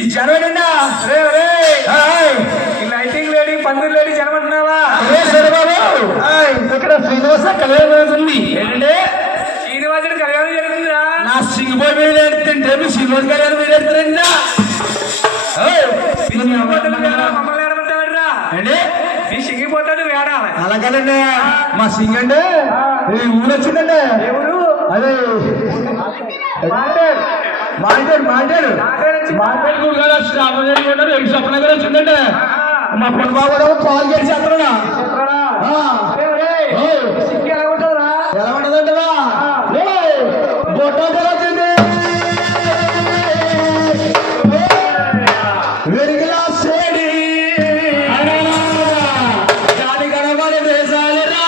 ఈ జనమేనా ఈ lighting lady పందిరి లేడీ జనమంటున్నావా బాబు ఇక్కడ శ్రీనివాస కళ్యాణం జరుగుతుంది ఏంటంటే శ్రీనివాసుడి కళ్యాణం జరుగుతుందా నా సింగిపోయి మీద ఎడుతుంటే మీ శ్రీనివాస కళ్యాణం మీద ఎడుతుందా మమ్మల్ని ఏడమంటావా అంటే నీ సింగిపోతాడు వేడాలి అలాగేనండి మా సింగ్ అంటే ఊరు వచ్చిందండి ఎవరు అదే మాట్లాడు స్వప్న గారు వచ్చిందండి మా పొన్నబాబు పాలు చేసేస్తాడా ఎలా ఉంటుందా ఎలా ఉంటుందంటరా బొట్ట వచ్చింది వెరిగిలా సేడి జాతి గడపడి దేశాలు రా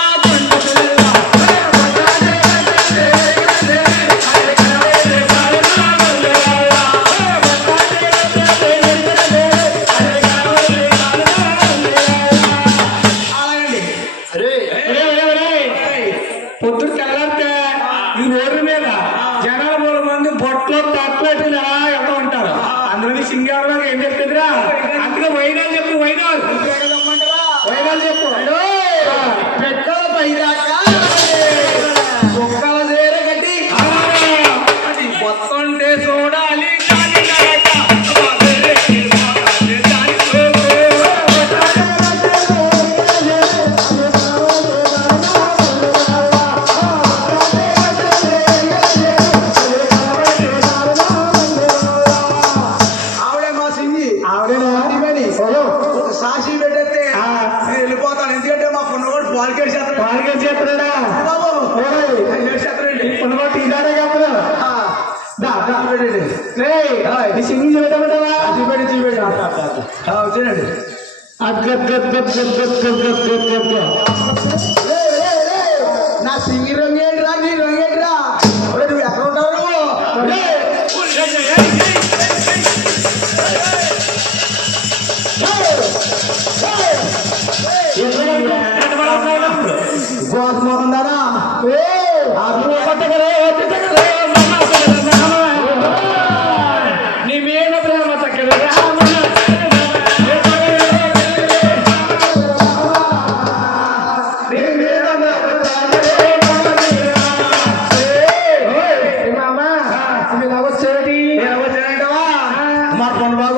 పొద్దురు తెల్లారితే ఈ రోడ్డు మీద జనాలు 3 మంది బొట్లో తక్కువ ఎలా వెళ్తూ ఉంటారు అందులో సింగారు ఏం చెప్తుందిరా అందులో వైనాలు చెప్పు వైనాలు చెప్పు పెట్టల పైదాకా కుక్కల చేర కట్టి మొత్తం చూడాలి సాక్షి పెట్టేస్తే నేను వెళ్ళిపోతాను ఎందుకంటే మా పొన్నగోడు పాల్గేట్ చేస్తున్నాడా పొన్నగోడు టీదాడే కాదు సింగింగ్ పెట్టమంటావా చూపెట్టి నా సింగి రంగేట్రా నీ రంగేట్రా